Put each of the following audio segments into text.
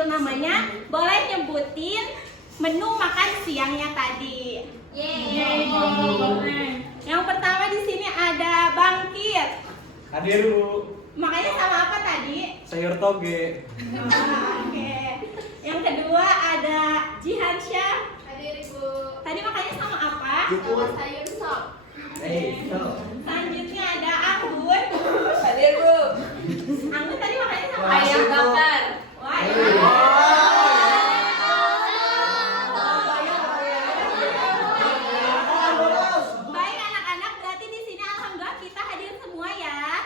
panggil namanya, boleh nyebutin menu makan siangnya tadi. Yang pertama di sini ada Bangkit. Hadir Bu. Makanya sama apa tadi? Sayur toge. Oke. Yang kedua ada Jihansyah. Hadir Ibu. Tadi makannya sama apa? Sama sayur sop. Selanjutnya ada Anggun. Hadir Bu. Anggun tadi makannya sama Ayam bakar. Wah, baik anak-anak, berarti di sini alhamdulillah kita hadir semua ya.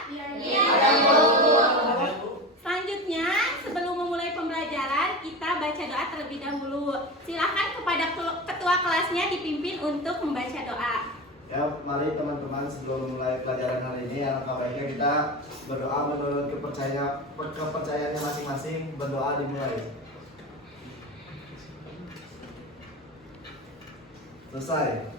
Selanjutnya, sebelum memulai pembelajaran, kita baca doa terlebih dahulu. Silakan kepada ketua kelasnya dipimpin untuk membaca doa. Ya, mari teman-teman sebelum mulai pelajaran hari ini, alangkah baiknya kita berdoa menurut kepercayaannya masing-masing. Berdoa dimulai. Selesai.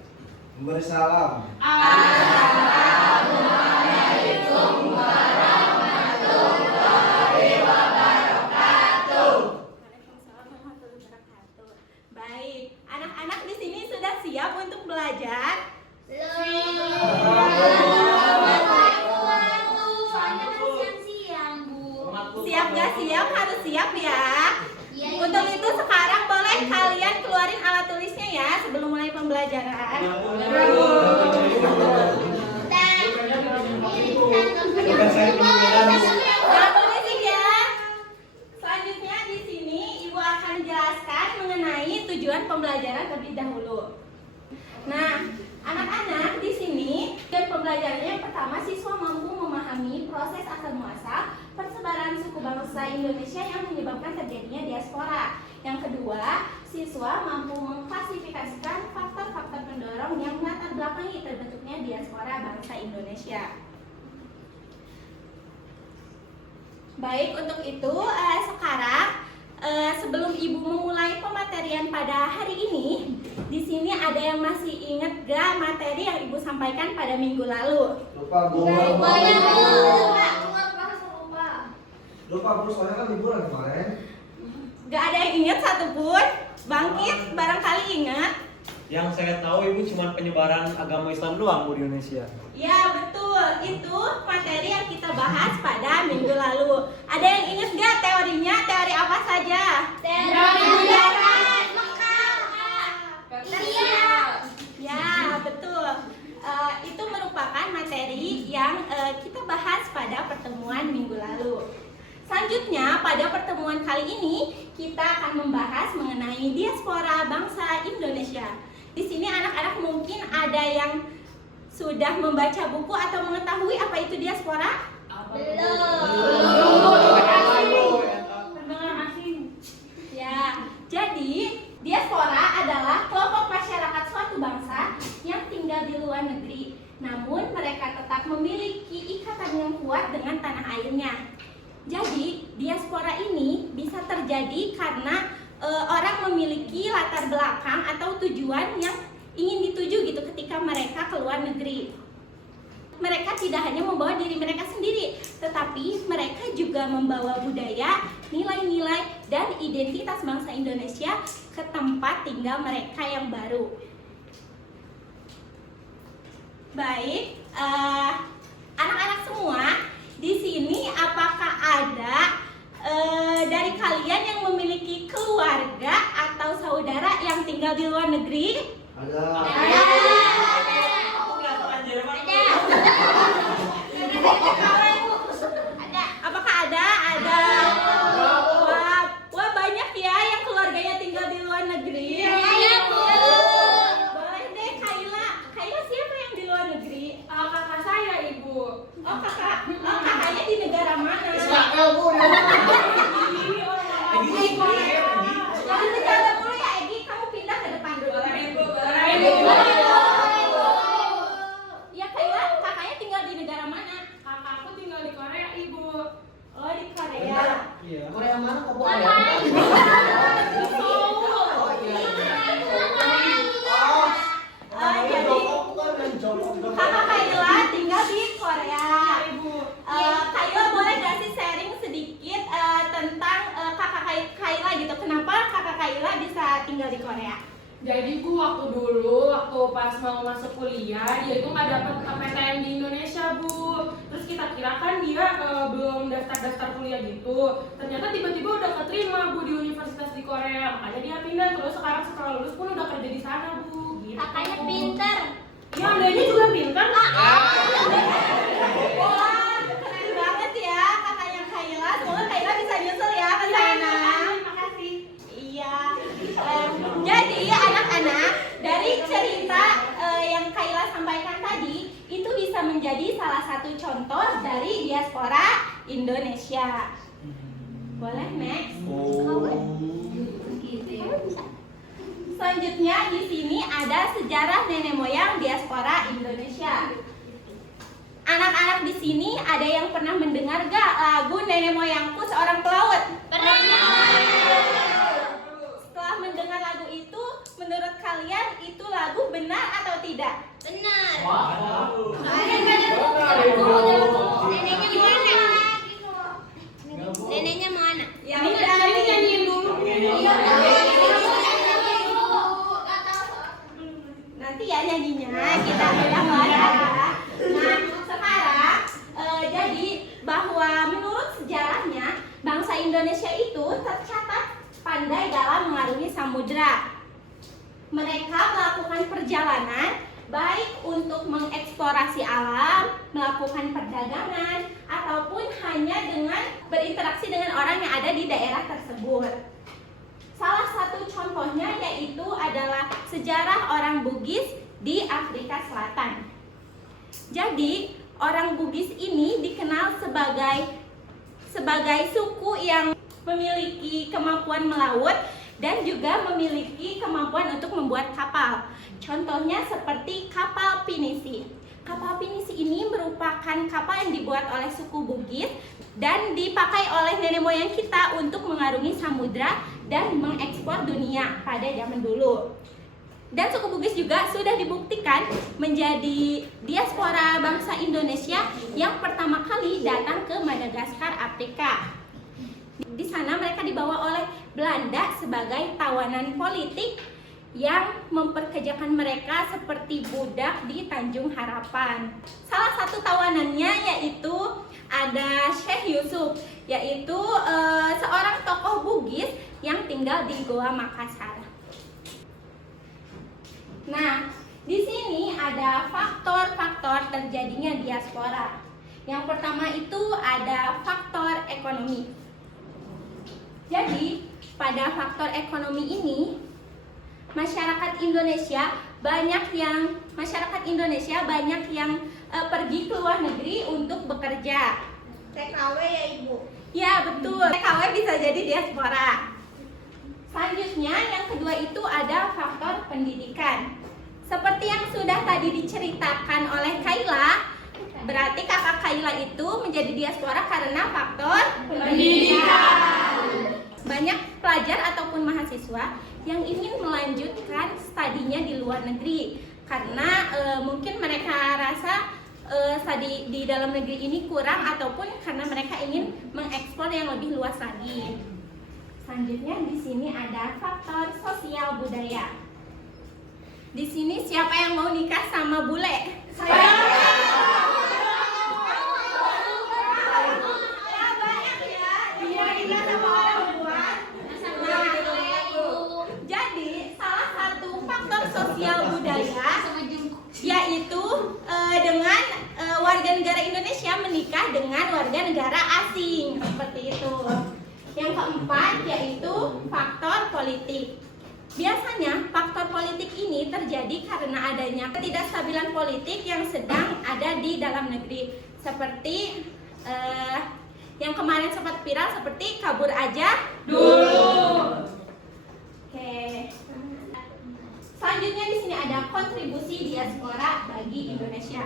Memberi salam. Assalamualaikum warahmatullahi wabarakatuh. Waalaikumsalam warahmatullahi wabarakatuh. Baik, anak-anak di sini sudah siap untuk belajar? Siap gak siap? Harus siap ya. Untuk itu sekarang boleh kalian keluarin alat tulisnya ya sebelum mulai pembelajaran. Jangan berisik ya. Selanjutnya di sini Ibu akan menjelaskan mengenai tujuan pembelajaran terlebih dahulu. Nah, anak-anak di sini tujuan pembelajarannya yang pertama, siswa mampu memahami proses asal muasal persebaran suku bangsa Indonesia yang menyebabkan terjadinya diaspora. Yang kedua, siswa mampu mengklasifikasikan faktor-faktor pendorong yang melatar belakangi terbentuknya diaspora bangsa Indonesia. Baik, untuk itu sekarang sebelum Ibu memulai pematerian pada hari ini, di sini ada yang masih ingat gak materi yang Ibu sampaikan pada minggu lalu? Lupa Bu. Lupa Bu, soalnya kan liburan kemarin. Gak ada yang ingat satupun? Bangkit, barangkali ingat? Yang saya tahu Ibu cuma penyebaran agama Islam doang Bu di Indonesia. Ya betul, itu materi yang kita bahas pada minggu lalu. Ada yang ingat gak teorinya? Teori apa saja? Ya betul, itu merupakan materi yang kita bahas pada pertemuan minggu lalu. Selanjutnya, pada pertemuan kali ini kita akan membahas mengenai diaspora bangsa Indonesia. Di sini anak-anak mungkin ada yang sudah membaca buku atau mengetahui apa itu diaspora? Ya, jadi diaspora adalah kelompok masyarakat suatu bangsa yang tinggal di luar negeri, namun mereka tetap memiliki ikatan yang kuat dengan tanah airnya. Jadi, diaspora ini bisa terjadi karena orang memiliki latar belakang atau tujuan yang ingin dituju gitu ketika mereka ke luar negeri. Mereka tidak hanya membawa diri mereka sendiri, tetapi mereka juga membawa budaya, nilai-nilai, dan identitas bangsa Indonesia ke tempat tinggal mereka yang baru. Baik, anak-anak semua, di sini apakah ada dari kalian yang memiliki keluarga atau saudara yang tinggal di luar negeri? Ada. Apakah ada? Ada. Wah, banyak ya yang keluarganya tinggal di luar negeri. Boleh deh, Kaila. Kaila siapa yang di luar negeri? Kakak saya Ibu. Oh, kakaknya di negara mana? Jangan bercanda dulu ya, Egi. Kamu pindah ke depan dulu. Ya, Kaila, kakaknya tinggal di negara mana? Kakakku tinggal di Korea? Jadi Bu, waktu pas mau masuk kuliah, dia itu nggak dapat PTN di Indonesia Bu. Terus kita kira kan dia belum daftar kuliah gitu. Ternyata tiba-tiba udah keterima Bu di universitas di Korea. Makanya dia pindah, terus sekarang setelah lulus pun udah kerja di sana Bu. Gitu. Kakaknya pinter. Ya, adanya juga pintar. Wah, keren banget ya kakaknya Kayla. Semoga Kayla bisa nyusul ya ke sana. Makasih. Iya. Jadi anak-anak, dari cerita yang Kayla sampaikan tadi, itu bisa menjadi salah satu contoh dari diaspora Indonesia. Boleh next? Gitu ya. Selanjutnya di sini ada sejarah nenek moyang diaspora Indonesia. Anak-anak di sini ada yang pernah mendengar gak lagu Nenek Moyangku Seorang Pelaut? Pernah. Setelah mendengar lagu itu, menurut kalian itu lagu benar atau tidak? Benar. Neneknya Neneknya mana? Neneknya mana? Ya Ini udah, ini nyanyiin dulu. nanti ya nyanyinya kita bilang ya. Nah sekarang jadi bahwa menurut sejarahnya bangsa Indonesia itu tercatat pandai dalam mengarungi samudera. Mereka melakukan perjalanan baik untuk mengeksplorasi alam, melakukan perdagangan, ataupun hanya dengan berinteraksi dengan orang yang ada di daerah tersebut. Salah satu contohnya yaitu adalah sejarah orang Bugis di Afrika Selatan. Jadi, orang Bugis ini dikenal sebagai suku yang memiliki kemampuan melaut dan juga memiliki kemampuan untuk membuat kapal. Contohnya seperti kapal pinisi. Kapal pinisi ini merupakan kapal yang dibuat oleh suku Bugis dan dipakai oleh nenek moyang kita untuk mengarungi samudra dan mengekspor dunia pada zaman dulu. Dan suku Bugis juga sudah dibuktikan menjadi diaspora bangsa Indonesia yang pertama kali datang ke Madagaskar, Afrika. Di sana mereka dibawa oleh Belanda sebagai tawanan politik yang memperkerjakan mereka seperti budak di Tanjung Harapan. Salah satu tawanannya yaitu ada Syekh Yusuf, yaitu seorang tokoh Bugis yang tinggal di Goa Makassar. Nah, di sini ada faktor-faktor terjadinya diaspora. Yang pertama itu ada faktor ekonomi. Jadi, pada faktor ekonomi ini masyarakat Indonesia banyak yang pergi ke luar negeri untuk bekerja. TKW ya Ibu. Ya betul, TKW bisa jadi diaspora. Selanjutnya yang kedua itu ada faktor pendidikan. Seperti yang sudah tadi diceritakan oleh Kayla, berarti kakak Kayla itu menjadi diaspora karena faktor pendidikan. Banyak pelajar ataupun mahasiswa yang ingin melanjutkan studinya di luar negeri karena mungkin mereka rasa studi di dalam negeri ini kurang ataupun karena mereka ingin mengeksplor yang lebih luas lagi. Selanjutnya di sini ada faktor sosial budaya. Di sini siapa yang mau nikah sama bule? Saya. Sosial budaya yaitu dengan warga negara Indonesia menikah dengan warga negara asing seperti itu. Yang keempat yaitu faktor politik. Biasanya faktor politik ini terjadi karena adanya ketidakstabilan politik yang sedang ada di dalam negeri seperti yang kemarin sempat viral seperti kabur aja dulu. Oke. Selanjutnya di sini ada kontribusi diaspora bagi Indonesia.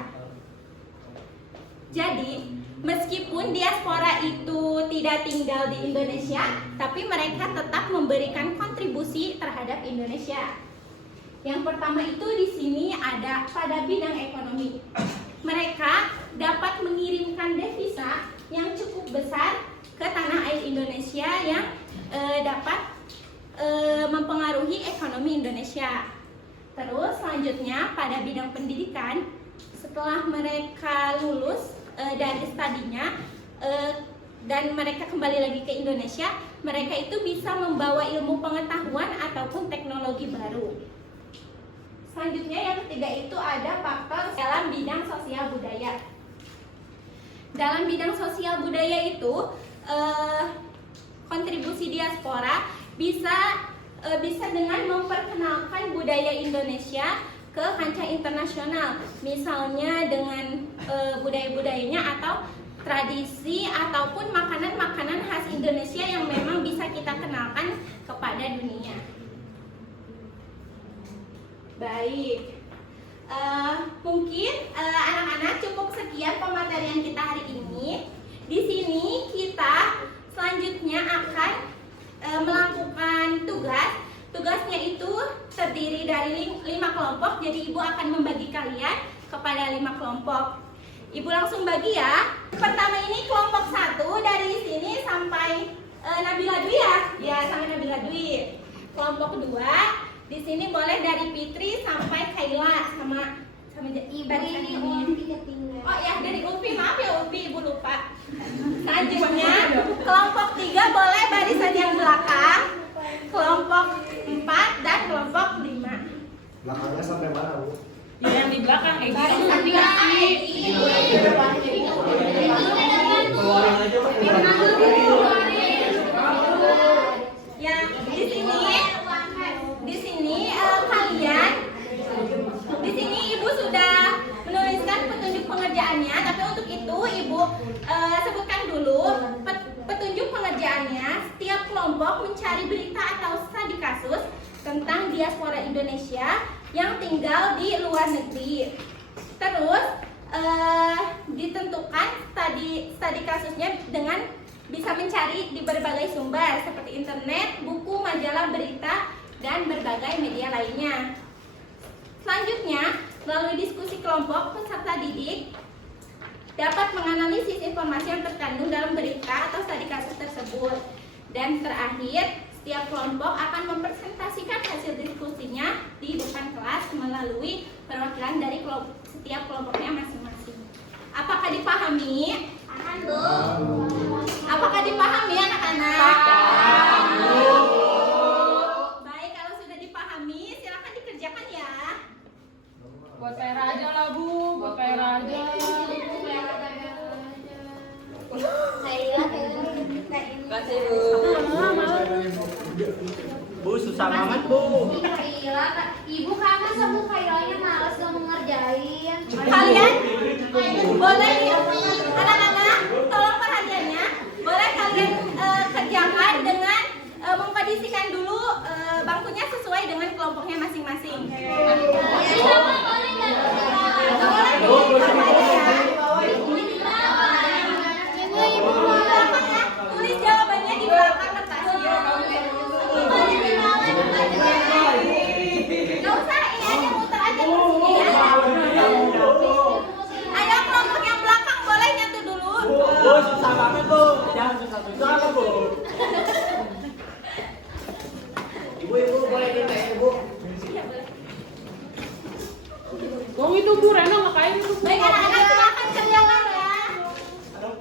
Jadi, meskipun diaspora itu tidak tinggal di Indonesia, tapi mereka tetap memberikan kontribusi terhadap Indonesia. Yang pertama itu di sini ada pada bidang ekonomi. Mereka dapat mengirimkan devisa yang cukup besar ke tanah air Indonesia yang dapat mempengaruhi ekonomi Indonesia. Terus selanjutnya pada bidang pendidikan, setelah mereka lulus dari studinya dan mereka kembali lagi ke Indonesia, mereka itu bisa membawa ilmu pengetahuan ataupun teknologi baru. Selanjutnya yang ketiga itu ada faktor dalam bidang sosial budaya. Dalam bidang sosial budaya itu kontribusi diaspora bisa dengan memperkenalkan budaya Indonesia ke kancah internasional, misalnya dengan budaya-budayanya atau tradisi ataupun makanan-makanan khas Indonesia yang memang bisa kita kenalkan kepada dunia. Baik, mungkin anak-anak cukup sekian pematerian kita hari ini. Di sini kita selanjutnya akan melakukan tugas. Tugasnya itu terdiri dari 5 kelompok. Jadi ibu akan membagi kalian kepada 5 kelompok. Ibu langsung bagi ya. Pertama ini kelompok 1 dari sini sampai Nabila Dwi ya. Ya, sampai Nabila Dwi. Kelompok 2 di sini boleh dari Fitri sampai Kaila sama Ibu ini Ulfi ketinggalan. Oh ya, dari Ulfi, maaf ya Ulfi, ibu lupa. Selanjutnya kelompok 3 boleh barisan yang belakang, kelompok 4 dan kelompok 5. Belakangnya sampai mana, Bu? Ya, yang di belakang Egi. Barisan di belakang Egi. Keluarin aja Pak. Ya, di sini kalian di sini ibu sudah menuliskan petunjuk pengerjaannya, tapi untuk itu ibu sebutkan dulu petunjuk pengerjaannya. Setiap kelompok mencari berita atau studi kasus tentang diaspora Indonesia yang tinggal di luar negeri. Terus ditentukan studi kasusnya dengan bisa mencari di berbagai sumber seperti internet, buku, majalah, berita, dan berbagai media lainnya. Selanjutnya, melalui diskusi kelompok, peserta didik dapat menganalisis informasi yang terkandung dalam berita atau studi kasus tersebut. Dan terakhir, setiap kelompok akan mempresentasikan hasil diskusinya di depan kelas melalui perwakilan dari setiap kelompoknya masing-masing. Apakah dipahami? Paham, Bu. Apakah dipahami anak-anak? Baik, kalau sudah dipahami, silakan dikerjakan ya. Buat PR aja lah Bu, buat PR aja. Kasih, Bu, susah banget Bu. Ibu kangen sama Kailanya malas gak mau ngerjain. Kalian boleh anak-anak, tolong perhatiannya. Boleh kalian kerjakan dengan mengkondisikan dulu bangkunya sesuai dengan kelompoknya masing-masing. Tulis jawabannya di belakang kertasnya. Gak usah, ini aja muter aja ke sini ya. Ayo kelompok yang belakang boleh nyatu dulu. Bu, susah banget Bu. Jangan susah-susah lah Bu. Ibu boleh kita ya Bu. Iya, boleh. Gong itu Bu, Reno ngapain itu? Baik anak-anak, silakan kerjakan ya.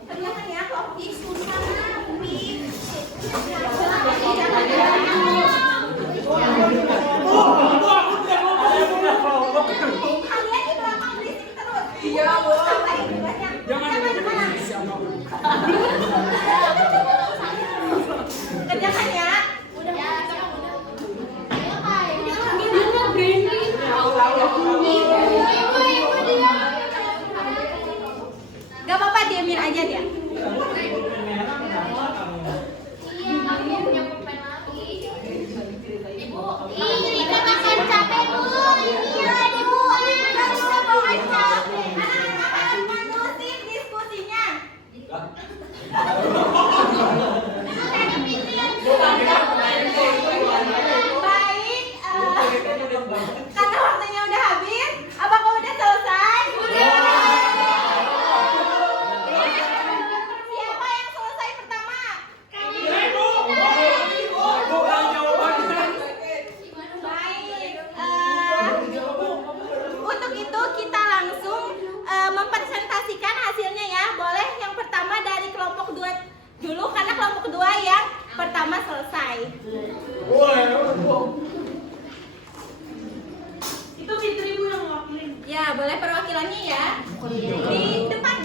Kerjakan ya kelompok. Ih, susah mah, Umi. Kalian di belakang berisik terus. Iya, Bu. Sampai banyak. Jangan kerjakan ya. Dia nggak berani. Ibu dia. Itu Fitri Bu yang ngewakilin. Ya, boleh perwakilannya ya. Di depan.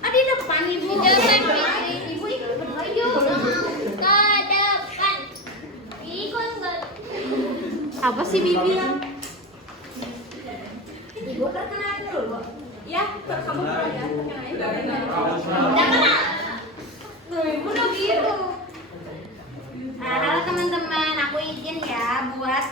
Ah, di depan ibu. Ibu ikut berdua yuk. Ke depan. Ikut enggak? Apa sih Bibi? Ibu perkenalan dulu. Ya, kamu ya. Perkenalin. Udah kenal? Ibu udah gitu. Halo teman-teman, aku izin ya buat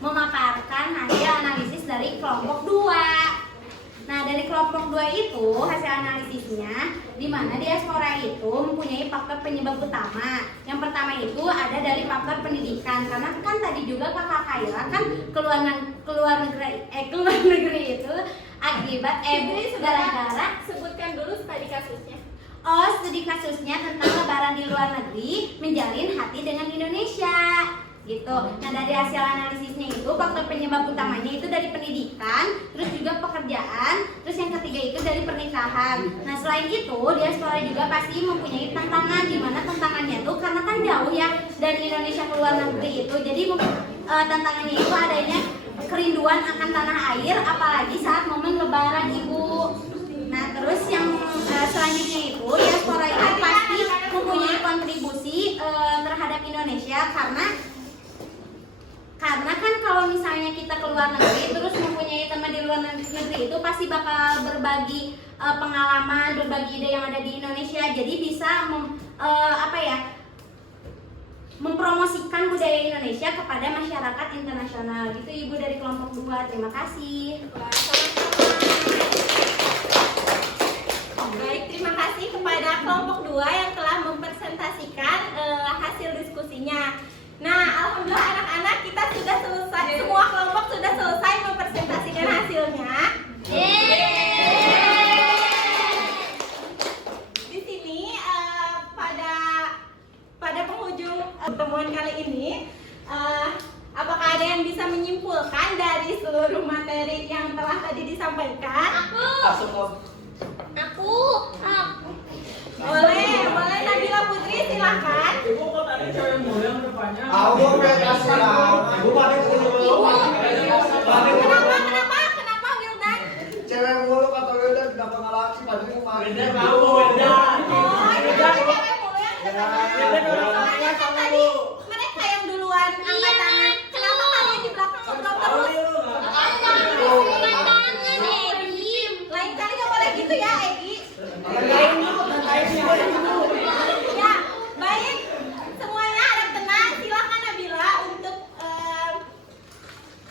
memaparkan hasil analisis dari kelompok 2. Nah, dari kelompok 2 itu hasil analisisnya di mana diaspora itu mempunyai faktor penyebab utama. Yang pertama itu ada dari faktor pendidikan, karena kan tadi juga Kakak Kaila kan keluar negeri itu akibat gara-gara sebutkan dulu studi kasusnya. studi kasusnya tentang lebaran di luar negeri menjalin hati dengan Indonesia gitu. Nah, dari hasil analisisnya itu faktor penyebab utamanya itu dari pendidikan, terus juga pekerjaan, terus yang ketiga itu dari pernikahan. Nah, selain itu diaspora juga pasti mempunyai tantangan, di mana tantangannya tuh karena kan jauh ya dari Indonesia ke luar negeri itu. Jadi tantangannya itu adanya kerinduan akan tanah air, apalagi saat momen lebaran Ibu. Nah, terus yang selanjutnya itu diaspora itu pasti mempunyai kontribusi terhadap Indonesia karena kan kalau misalnya kita ke luar negeri terus mempunyai teman di luar negeri itu pasti bakal berbagi pengalaman, berbagi ide yang ada di Indonesia. Jadi bisa mempromosikan budaya Indonesia kepada masyarakat internasional. Gitu Ibu dari kelompok 2. Terima kasih. Baik, terima kasih kepada kelompok 2 yang telah mempresentasikan hasil diskusinya. Nah, alhamdulillah anak-anak kita sudah selesai, semua kelompok sudah selesai mempresentasikan hasilnya. Di sini pada penghujung pertemuan kali ini, apakah ada yang bisa menyimpulkan dari seluruh materi yang telah tadi disampaikan? Aku. Boleh Nabila Putri silakan. Ibu kok tadi cewek mulu yang depannya? Aku kasih lah. Ibu pakai Kenapa Wildan? cewek mulu kata Wildan tidak pernah laki tadi mau main. Beda tahu, beda. Oh, ini cewek mulu yang soalnya kan tadi mereka yang duluan angkat tangan. Kenapa kalian di belakang ngobrol terus? Lain kali nggak boleh gitu ya, Egi. Ya, baik. Semuanya harap tenang. Silakan Nabila untuk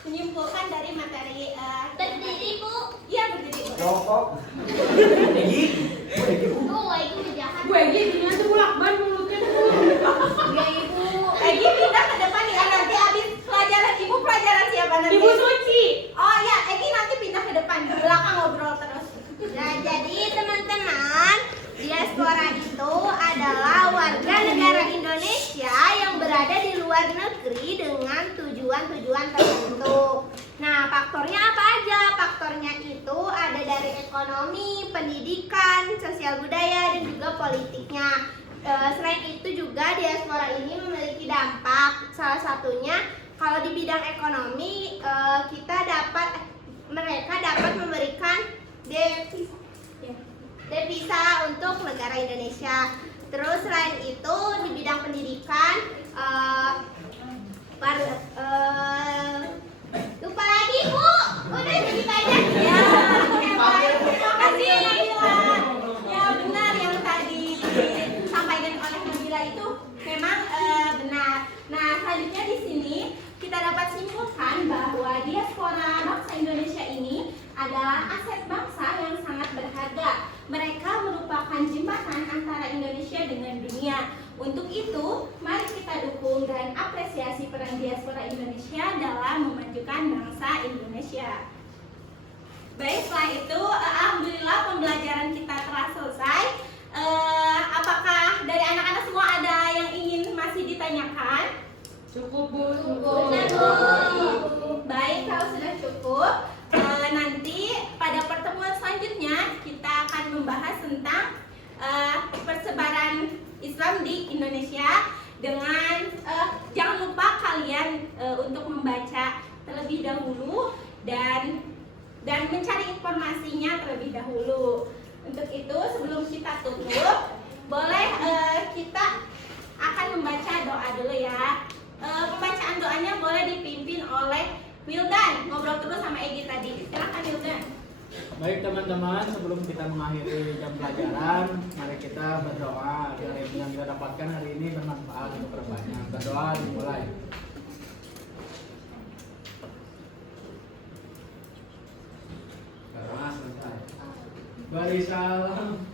menyimpulkan dari materi. Berdiri, Bu. Iya, berdiri. Rokok. Itu jahat. Gue gini tuh lakban mulutnya tuh. Ya, Ibu. Egi pindah ke depan ya, nanti habis pelajaran ibu pelajaran siapa nanti? Ibu Suci. Oh ya, Egi nanti pindah ke depan, di belakang ngobrol terus. Nah, jadi teman-teman, diaspora itu adalah warga negara Indonesia yang berada di luar negeri dengan tujuan-tujuan tertentu. Nah, faktornya apa aja? Faktornya itu ada dari ekonomi, pendidikan, sosial budaya, dan juga politiknya. Selain itu juga diaspora ini memiliki dampak. Salah satunya kalau di bidang ekonomi mereka dapat memberikan devisa untuk negara Indonesia. Terus selain itu di bidang pendidikan lupa lagi Bu, udah jadi banyak ya. Terima kasih Nabila. Ya benar yang tadi disampaikan oleh Nabila itu memang benar. Nah, selanjutnya di sini kita dapat simpulkan bahwa diaspora bangsa Indonesia ini adalah aset bangsa yang sangat berharga. Mereka merupakan jembatan antara Indonesia dengan dunia. Untuk itu, mari kita dukung dan apresiasi peran diaspora Indonesia dalam memajukan bangsa Indonesia. Baik, setelah itu, alhamdulillah pembelajaran kita telah selesai. Apakah dari anak-anak semua ada yang ingin masih ditanyakan? Cukup Bu. Baik, kalau sudah cukup, nanti pada pertemuan selanjutnya kita akan membahas tentang persebaran Islam di Indonesia dengan jangan lupa kalian untuk membaca terlebih dahulu dan mencari informasinya terlebih dahulu. Untuk itu sebelum kita tutup, boleh kita akan membaca doa dulu ya. Pembacaan doanya boleh dipimpin oleh Wildan. Ngobrol terus sama Egi tadi. Silakan Wildan. Baik teman-teman, sebelum kita mengakhiri jam pelajaran, mari kita berdoa agar ilmu yang kita dapatkan hari ini bermanfaat untuk kedepannya. Berdoa dimulai. Berdoa selesai. Bari salam.